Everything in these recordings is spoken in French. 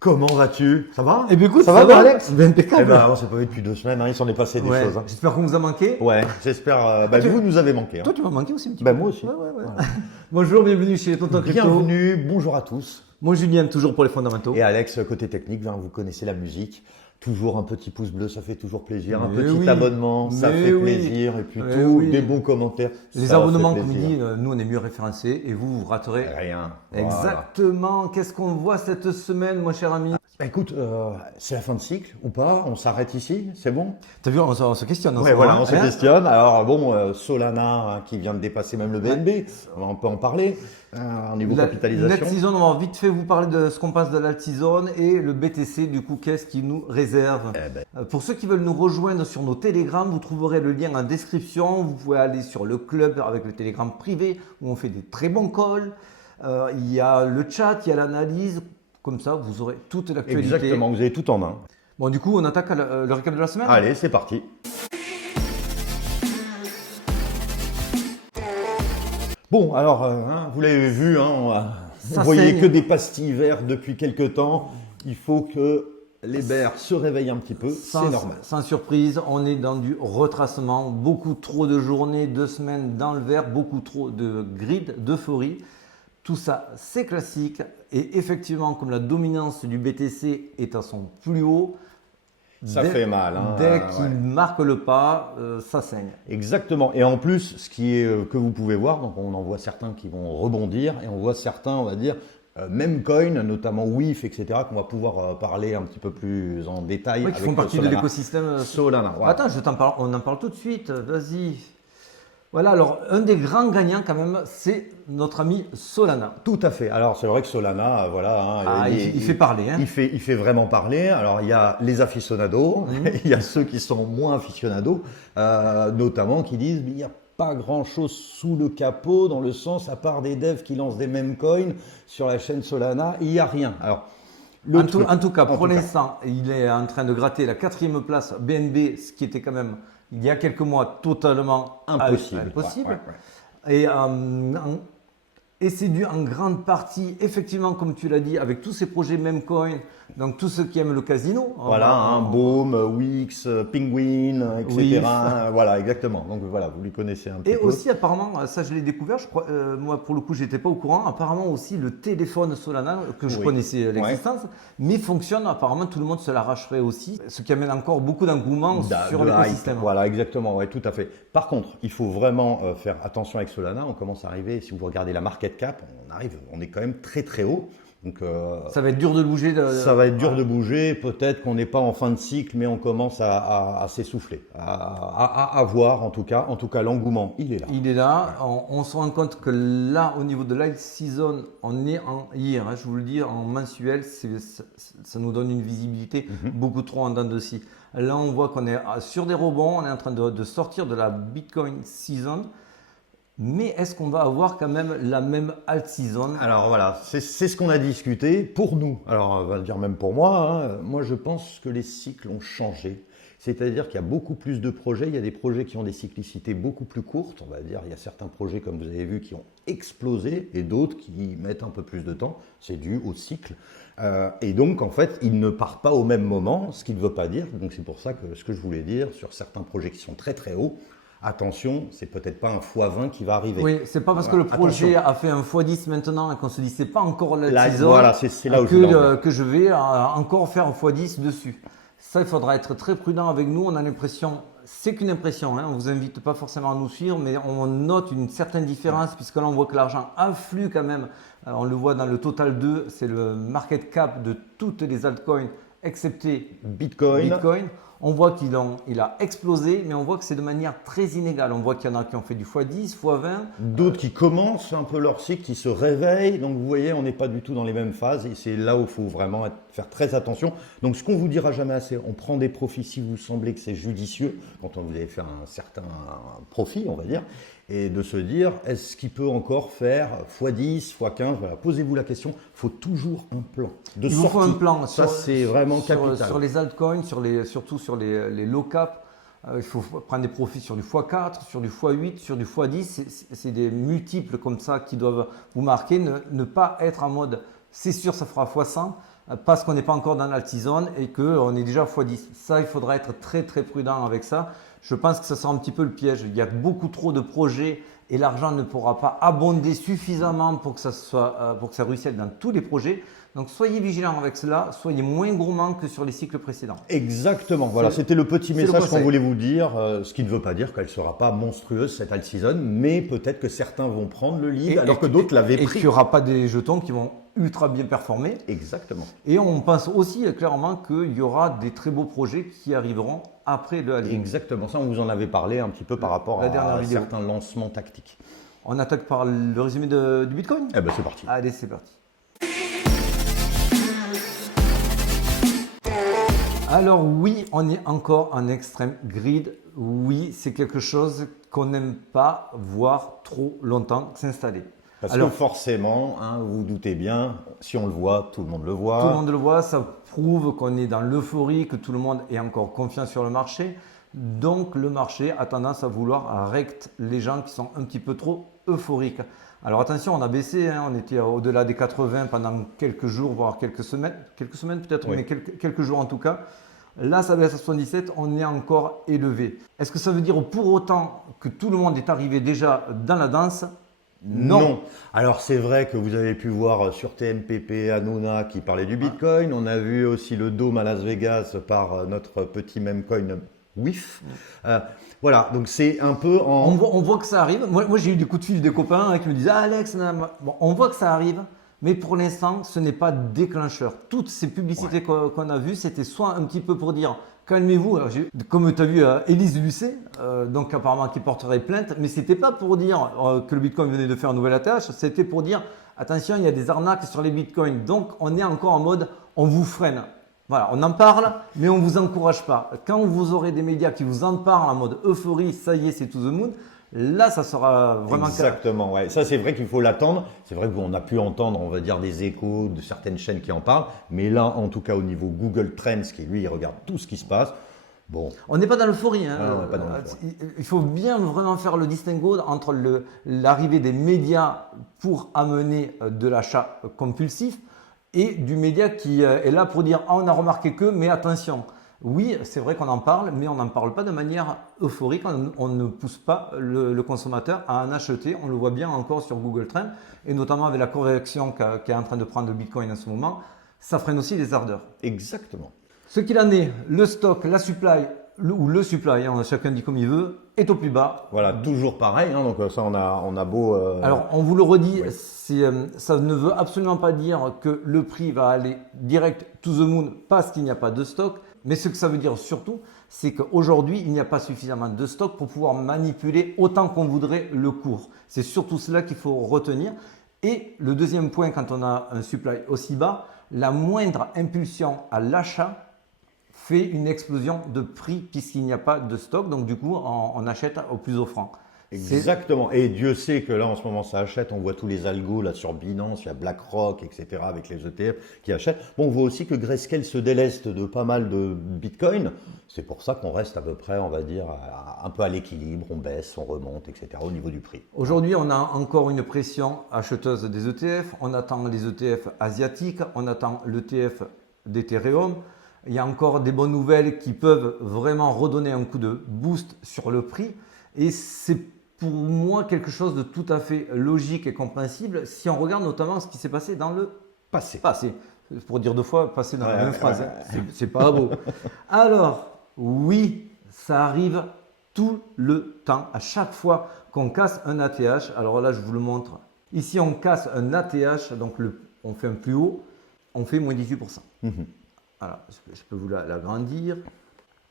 Comment vas-tu? Ça va? Eh bien écoute, ça va, Alex? Ben, impeccable. Eh ben, on s'est pas vu depuis 2 semaines, hein, il s'en est passé des Ouais, choses. Hein. j'espère qu'on vous a manqué. Ouais, j'espère. Vous nous avez manqué. Hein. Toi, tu m'as manqué aussi un petit Ben, peu. moi aussi. Ouais. Voilà. Bonjour, bienvenue chez Tonton Crypto. Bienvenue, bonjour à tous. Moi, Julien, toujours pour les fondamentaux. Et Alex, côté technique, hein, vous connaissez la musique. Toujours un petit pouce bleu, ça fait toujours plaisir. Un Mais petit oui. abonnement, ça Mais fait oui. plaisir. Et puis Mais tout, oui. des bons commentaires. Les ça abonnements, fait comme il plaisir. dit, nous, on est mieux référencés et vous raterez. Rien. Voilà. Exactement. Qu'est-ce qu'on voit cette semaine, mon cher ami? Bah, écoute, c'est la fin de cycle ou pas? On s'arrête ici? C'est bon? T'as vu, on se questionne. Ouais, voilà, on se questionne. Alors bon, Solana hein, qui vient de dépasser même le BNB, on peut en parler au niveau capitalisation. L'alt-season, on va vite fait vous parler de ce qu'on passe de l'alt-season et le BTC, du coup, qu'est-ce qu'il nous réserve. Pour ceux qui veulent nous rejoindre sur nos Telegram, vous trouverez le lien en description. Vous pouvez aller sur le club avec le Telegram privé où on fait des très bons calls. Il y a le chat, il y a l'analyse. Comme ça, vous aurez toute l'actualité. Exactement, vous avez tout en main. Bon, du coup, on attaque le récap de la semaine. Allez, c'est parti. Bon, alors, vous l'avez vu, vous voyez que des pastilles vertes depuis quelques temps. Il faut que les bears se réveillent un petit peu, c'est normal. Sans surprise, on est dans du retracement. Beaucoup trop de journées, 2 semaines dans le vert, beaucoup trop de grid, d'euphorie. Tout ça, c'est classique. Et effectivement, comme la dominance du BTC est à son plus haut, ça fait mal. Hein, dès qu'il marque le pas, ça saigne. Exactement. Et en plus, ce qui est que vous pouvez voir, donc on en voit certains qui vont rebondir et on voit certains, on va dire, même coin, notamment WIF, etc., qu'on va pouvoir parler un petit peu plus en détail. Oui, qui font partie de l'écosystème Solana. Voilà. Attends, on en parle tout de suite. Vas-y. Voilà, alors un des grands gagnants quand même, c'est notre ami Solana. Tout à fait. Alors c'est vrai que Solana, voilà. Il fait parler. Hein. Il fait vraiment parler. Alors il y a les aficionados, il y a ceux qui sont moins aficionados, notamment qui disent il n'y a pas grand-chose sous le capot, dans le sens, à part des devs qui lancent des meme coins sur la chaîne Solana, il n'y a rien. Alors, en tout cas, pour l'instant, il est en train de gratter la 4e place BNB, ce qui était quand même, il y a quelques mois, totalement impossible. Ouais. Et c'est dû en grande partie, effectivement, comme tu l'as dit, avec tous ces projets Memecoin, donc tous ceux qui aiment le casino. Voilà, Boom, Wix, Penguin, etc. Voilà, exactement. Donc voilà, vous les connaissez un petit peu. Et aussi, apparemment, ça je l'ai découvert, je crois, moi pour le coup, j'étais pas au courant. Apparemment aussi, le téléphone Solana, que je connaissais l'existence, mais fonctionne, apparemment, tout le monde se l'arracherait aussi, ce qui amène encore beaucoup d'engouement sur l'écosystème. Voilà, exactement, ouais, tout à fait. Par contre, il faut vraiment faire attention avec Solana. On commence à arriver, si vous regardez la market cap, on est quand même très très haut. Donc, ça va être dur de bouger. Ça va être dur de bouger. Peut-être qu'on n'est pas en fin de cycle, mais on commence à s'essouffler, à voir en tout cas. En tout cas, l'engouement, il est là. Il est là. On se rend compte que là, au niveau de l'high season, on est hier, je vous le dis, en mensuel, ça nous donne une visibilité beaucoup trop en dents de scie. Là, on voit qu'on est sur des rebonds, on est en train de sortir de la Bitcoin season. Mais est-ce qu'on va avoir quand même la même alt season? Alors voilà, c'est ce qu'on a discuté pour nous. Alors on va dire même pour moi, moi je pense que les cycles ont changé. C'est-à-dire qu'il y a beaucoup plus de projets, il y a des projets qui ont des cyclicités beaucoup plus courtes, on va dire. Il y a certains projets, comme vous avez vu, qui ont explosé et d'autres qui mettent un peu plus de temps. C'est dû au cycle. Et donc, en fait, ils ne partent pas au même moment, ce qui ne veut pas dire. Donc c'est pour ça que ce que je voulais dire sur certains projets qui sont très très hauts, attention, c'est peut-être pas un x20 qui va arriver. Oui, c'est pas parce que le projet a fait un x10 maintenant et qu'on se dit c'est pas encore la saison voilà, c'est là où que je vais encore faire un x10 dessus. Ça, il faudra être très prudent avec nous. On a l'impression, c'est qu'une impression, on ne vous invite pas forcément à nous suivre, mais on note une certaine différence puisque là on voit que l'argent afflue quand même. Alors, on le voit dans le total 2, c'est le market cap de toutes les altcoins excepté Bitcoin. On voit qu'il a explosé, mais on voit que c'est de manière très inégale. On voit qu'il y en a qui ont fait du x10, x20. D'autres qui commencent un peu leur cycle, qui se réveillent. Donc vous voyez, on n'est pas du tout dans les mêmes phases et c'est là où il faut vraiment faire très attention. Donc ce qu'on vous dira jamais assez, on prend des profits si vous semblez que c'est judicieux, quand vous avez fait un certain profit, on va dire, et de se dire, est-ce qu'il peut encore faire x10, x15 voilà. Posez-vous la question, il faut toujours un plan de sortie. Il vous faut un plan. Ça, c'est vraiment capital. Sur les altcoins, surtout sur les low cap, il faut prendre des profits sur du x4, sur du x8, sur du x10. C'est des multiples comme ça qui doivent vous marquer. Ne pas être en mode, c'est sûr, ça fera x100. parce qu'on n'est pas encore dans l'alti-zone et qu'on est déjà x10. Ça, il faudra être très très prudent avec ça. Je pense que ça sera un petit peu le piège. Il y a beaucoup trop de projets et l'argent ne pourra pas abonder suffisamment pour que ça ruisselle dans tous les projets. Donc soyez vigilants avec cela, soyez moins gourmands que sur les cycles précédents. Exactement, voilà, c'était le petit message qu'on conseil. voulait vous dire, ce qui ne veut pas dire qu'elle ne sera pas monstrueuse cette alt-season, mais peut-être que certains vont prendre le lead alors que d'autres l'avaient Et pris. qu'il n'y aura pas des jetons qui vont ultra bien performer. Exactement. Et on pense aussi clairement qu'il y aura des très beaux projets qui arriveront après le halving. Exactement, ça on vous en avait parlé un petit peu par rapport à vidéo. certains lancements tactiques. On attaque par le résumé du Bitcoin. Eh ben c'est parti. Allez, c'est parti. Alors oui, on est encore en extrême grid. Oui, c'est quelque chose qu'on n'aime pas voir trop longtemps s'installer. Parce que forcément, vous vous doutez bien, si on le voit, tout le monde le voit. Tout le monde le voit, ça prouve qu'on est dans l'euphorie, que tout le monde est encore confiant sur le marché. Donc le marché a tendance à vouloir recte les gens qui sont un petit peu trop euphoriques. Alors attention, on a baissé, on était au-delà des 80 pendant quelques jours, voire quelques semaines peut-être, oui. mais quelques jours en tout cas. Là, ça baisse à 77, on est encore élevé. Est-ce que ça veut dire pour autant que tout le monde est arrivé déjà dans la danse? Non. Alors c'est vrai que vous avez pu voir sur TMPP Hanouna qui parlait du Bitcoin. On a vu aussi le Dôme à Las Vegas par notre petit memecoin WIF. Voilà, donc c'est un peu en... On voit que ça arrive. Moi j'ai eu des coups de fil des copains qui me disaient ah, Alex, bon, on voit que ça arrive, mais pour l'instant ce n'est pas déclencheur. Toutes ces publicités qu'on a vues, c'était soit un petit peu pour dire calmez-vous, comme tu as vu Élise Lucet, donc apparemment qui porterait plainte, mais ce n'était pas pour dire que le Bitcoin venait de faire un nouvel ATH, c'était pour dire attention, il y a des arnaques sur les Bitcoins. Donc on est encore en mode on vous freine. Voilà, on en parle, mais on ne vous encourage pas. Quand vous aurez des médias qui vous en parlent en mode euphorie, ça y est, c'est to the moon, là, ça sera vraiment... Exactement, ouais. Ça, c'est vrai qu'il faut l'attendre. C'est vrai qu'on a pu entendre, on va dire, des échos de certaines chaînes qui en parlent. Mais là, en tout cas, au niveau Google Trends, qui lui, il regarde tout ce qui se passe. Bon. On n'est pas dans l'euphorie. Il faut bien vraiment faire le distinguo entre l'arrivée des médias pour amener de l'achat compulsif et du média qui est là pour dire « Ah, on a remarqué que, mais attention ». Oui, c'est vrai qu'on en parle, mais on n'en parle pas de manière euphorique. On ne pousse pas le consommateur à en acheter. On le voit bien encore sur Google Trends et notamment avec la correction qu'est en train de prendre le Bitcoin en ce moment. Ça freine aussi les ardeurs. Exactement. Ce qu'il en est, le stock, la supply, le supply, chacun dit comme il veut, est au plus bas. Voilà, toujours pareil. Donc ça, on a beau... Alors, on vous le redit, ça ne veut absolument pas dire que le prix va aller direct to the moon parce qu'il n'y a pas de stock. Mais ce que ça veut dire surtout, c'est qu'aujourd'hui, il n'y a pas suffisamment de stock pour pouvoir manipuler autant qu'on voudrait le cours. C'est surtout cela qu'il faut retenir. Et le deuxième point, quand on a un supply aussi bas, la moindre impulsion à l'achat fait une explosion de prix puisqu'il n'y a pas de stock. Donc du coup, on achète au plus offrant. Exactement. Et Dieu sait que là, en ce moment, ça achète. On voit tous les algos là sur Binance, il y a BlackRock, etc. avec les ETF qui achètent. Bon, on voit aussi que Grayscale se déleste de pas mal de Bitcoin. C'est pour ça qu'on reste à peu près, on va dire, un peu à l'équilibre. On baisse, on remonte, etc. au niveau du prix. Aujourd'hui, on a encore une pression acheteuse des ETF. On attend les ETF asiatiques. On attend l'ETF d'Ethereum. Il y a encore des bonnes nouvelles qui peuvent vraiment redonner un coup de boost sur le prix. Et c'est pour moi quelque chose de tout à fait logique et compréhensible si on regarde notamment ce qui s'est passé dans le passé. Pour dire deux fois passé dans la même phrase, c'est pas beau. Alors, oui, ça arrive tout le temps, à chaque fois qu'on casse un ATH. Alors là, je vous le montre. Ici, on casse un ATH, donc on fait un plus haut, on fait moins 18%. Alors, je peux vous l'agrandir.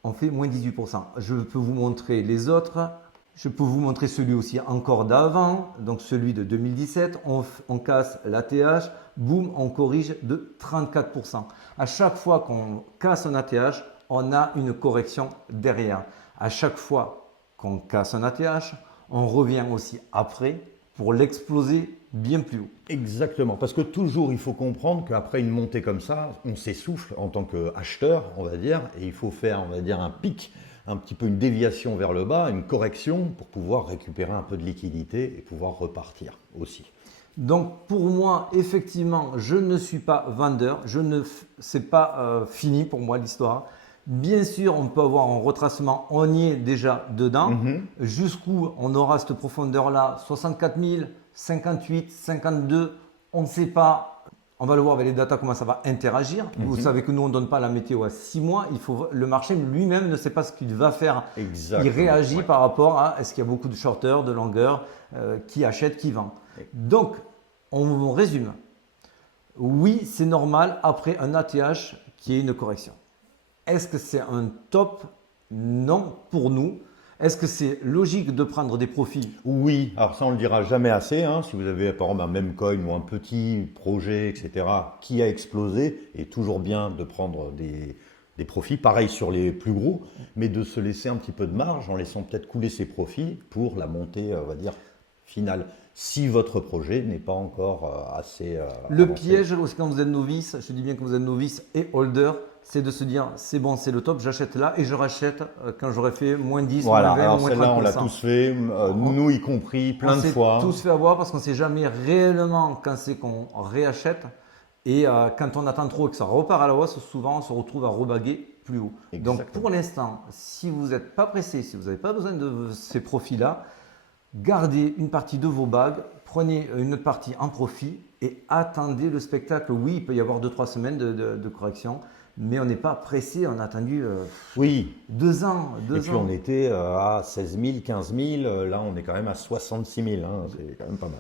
On fait moins 18%. Je peux vous montrer les autres. Je peux vous montrer celui aussi encore d'avant, donc celui de 2017. On casse l'ATH, boum, on corrige de 34%. À chaque fois qu'on casse un ATH, on a une correction derrière. À chaque fois qu'on casse un ATH, on revient aussi après pour l'exploser bien plus haut. Exactement, parce que toujours il faut comprendre qu'après une montée comme ça, on s'essouffle en tant qu'acheteur, on va dire, et il faut faire, on va dire, un pic, un petit peu une déviation vers le bas, une correction pour pouvoir récupérer un peu de liquidité et pouvoir repartir aussi. Donc pour moi, effectivement, je ne suis pas vendeur, c'est pas fini pour moi l'histoire. Bien sûr, on peut avoir un retracement, on y est déjà dedans. Jusqu'où on aura cette profondeur-là, 64 000, 58, 52, on ne sait pas. On va le voir avec les datas comment ça va interagir. Vous savez que nous, on ne donne pas la météo à 6 mois. Le marché lui-même ne sait pas ce qu'il va faire. Exactement. Il réagit par rapport à est-ce qu'il y a beaucoup de shorteurs, de longueurs, qui achètent, qui vendent. Donc, on résume. Oui, c'est normal après un ATH qui est une correction. Est-ce que c'est un top? Non pour nous. Est-ce que c'est logique de prendre des profits? Oui, alors ça on le dira jamais assez, hein. Si vous avez par exemple un même coin ou un petit projet, etc., qui a explosé, est toujours bien de prendre des profits, pareil sur les plus gros, mais de se laisser un petit peu de marge en laissant peut-être couler ses profits pour la montée, on va dire, finale. Si votre projet n'est pas encore assez Le avancé. piège aussi quand vous êtes novice, je dis bien que vous êtes novice et holder, c'est de se dire c'est bon, c'est le top, j'achète là et je rachète quand j'aurais fait moins 10, Voilà, moins 20, alors moins 30%. celle-là on l'a tous fait, nous y compris, plein de fois. On s'est tous fait avoir parce qu'on ne sait jamais réellement quand c'est qu'on réachète. Et quand on attend trop et que ça repart à la hausse, souvent on se retrouve à rebaguer plus haut. Exactement. Donc pour l'instant, si vous n'êtes pas pressé, si vous n'avez pas besoin de ces profits-là, gardez une partie de vos bagues, prenez une partie en profit et attendez le spectacle. Oui, il peut y avoir 2-3 semaines de correction, mais on n'est pas pressé, on a attendu Oui. 2 ans. Et puis on était à 16 000, 15 000, là on est quand même à 66 000, hein. C'est quand même pas mal.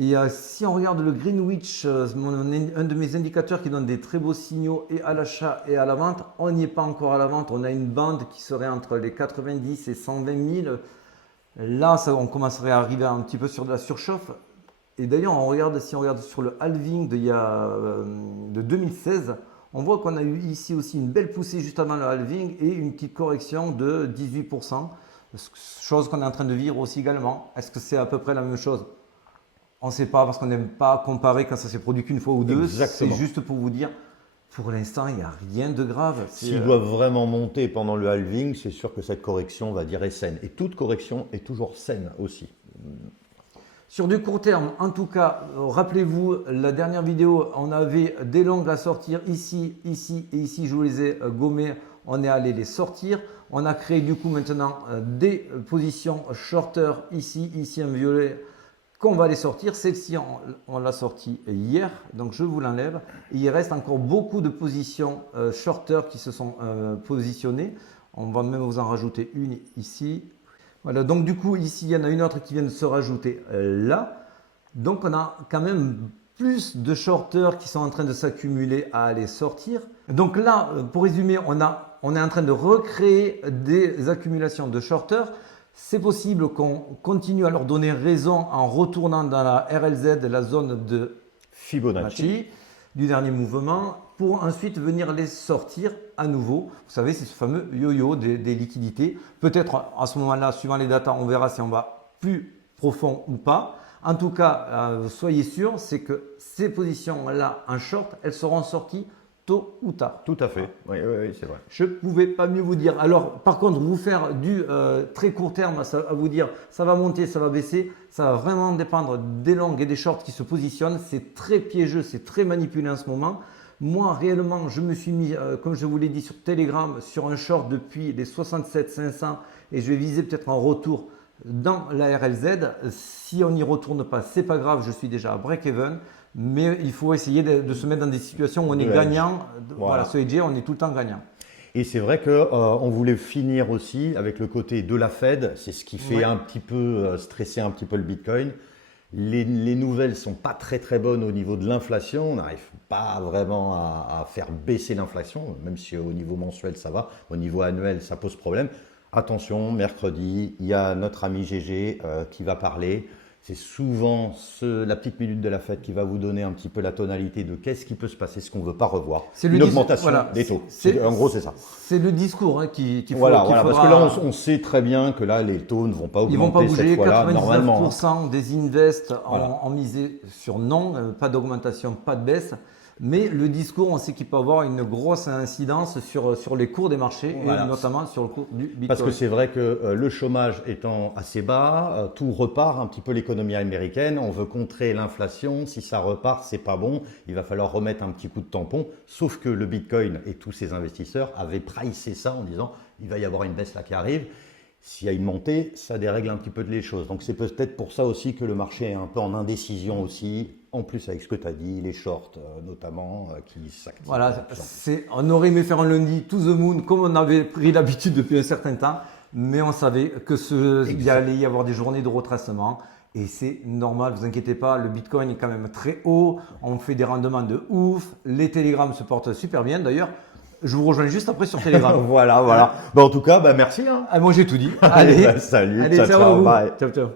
Et si on regarde le Greenwich, un de mes indicateurs qui donne des très beaux signaux et à l'achat et à la vente, on n'y est pas encore à la vente. On a une bande qui serait entre les 90 et 120 000. Là, on commencerait à arriver un petit peu sur de la surchauffe. Et d'ailleurs, si on regarde sur le halving de 2016, on voit qu'on a eu ici aussi une belle poussée juste avant le halving et une petite correction de 18%, chose qu'on est en train de vivre aussi également. Est-ce que c'est à peu près la même chose? On ne sait pas parce qu'on n'aime pas comparer quand ça s'est produit qu'une fois ou deux. Exactement. C'est juste pour vous dire, pour l'instant, il n'y a rien de grave. S'il doit vraiment monter pendant le halving, c'est sûr que cette correction, on va dire, est saine. Et toute correction est toujours saine aussi. Sur du court terme, en tout cas, rappelez-vous, la dernière vidéo, on avait des longues à sortir ici, ici et ici. Je vous les ai gommés. On est allé les sortir. On a créé du coup maintenant des positions shorter ici, ici en violet, qu'on va les sortir. Celle-ci, on l'a sortie hier, donc je vous l'enlève. Il reste encore beaucoup de positions shorter qui se sont positionnées. On va même vous en rajouter une ici. Voilà, donc du coup, ici, il y en a une autre qui vient de se rajouter là. Donc, on a quand même plus de shorters qui sont en train de s'accumuler à aller sortir. Donc là, pour résumer, on est en train de recréer des accumulations de shorters. C'est possible qu'on continue à leur donner raison en retournant dans la RLZ, la zone de Fibonacci. du dernier mouvement, pour ensuite venir les sortir à nouveau. Vous savez, c'est ce fameux yo-yo des liquidités. Peut-être à ce moment-là, suivant les datas, on verra si on va plus profond ou pas. En tout cas, soyez sûr, c'est que ces positions-là en short, elles seront sorties tôt ou tard. Tout à fait, oui, c'est vrai. Je ne pouvais pas mieux vous dire. Alors, par contre, vous faire du très court terme, à vous dire ça va monter, ça va baisser, ça va vraiment dépendre des longues et des shorts qui se positionnent. C'est très piégeux, c'est très manipulé en ce moment. Moi, réellement, je me suis mis, comme je vous l'ai dit sur Telegram, sur un short depuis les 67 500 et je vais viser peut-être un retour dans la RLZ. Si on n'y retourne pas, c'est pas grave, je suis déjà à break-even. Mais il faut essayer de se mettre dans des situations où on est gagnant. Voilà, ce hedge, on est tout le temps gagnant. Et c'est vrai qu'on voulait finir aussi avec le côté de la Fed. C'est ce qui fait un petit peu stresser un petit peu le Bitcoin. Les nouvelles sont pas très très bonnes au niveau de l'inflation. On n'arrive pas vraiment à faire baisser l'inflation, même si au niveau mensuel ça va. Au niveau annuel, ça pose problème. Attention, mercredi, il y a notre ami GG qui va parler. C'est souvent la petite minute de la fête qui va vous donner un petit peu la tonalité de qu'est-ce qui peut se passer, ce qu'on ne veut pas revoir. C'est une augmentation des taux. En gros, c'est ça. C'est le discours qu'il faut. Voilà, parce que là, on sait très bien que là, les taux ne vont pas augmenter. Ils ne vont pas bouger. Cette fois-là, 99% normalement. des invests ont misé sur non, pas d'augmentation, pas de baisse. Mais le discours, on sait qu'il peut avoir une grosse incidence sur les cours des marchés Voilà. et notamment sur le cours du Bitcoin. Parce que c'est vrai que le chômage étant assez bas, tout repart un petit peu l'économie américaine. On veut contrer l'inflation. Si ça repart, c'est pas bon. Il va falloir remettre un petit coup de tampon. Sauf que le Bitcoin et tous ses investisseurs avaient pricé ça en disant il va y avoir une baisse là qui arrive. S'il y a une montée, ça dérègle un petit peu les choses. Donc c'est peut-être pour ça aussi que le marché est un peu en indécision aussi. En plus avec ce que tu as dit, les shorts notamment qui s'activent. Voilà, on aurait aimé faire un lundi to the moon comme on avait pris l'habitude depuis un certain temps, mais on savait que il allait y avoir des journées de retracement et c'est normal, vous inquiétez pas, le Bitcoin est quand même très haut, on fait des rendements de ouf, les Telegram se portent super bien d'ailleurs. Je vous rejoins juste après sur Telegram. Voilà. En tout cas, merci. Hein. Moi j'ai tout dit. Allez, Salut, allez, ciao, ciao à vous. bye. Ciao, ciao.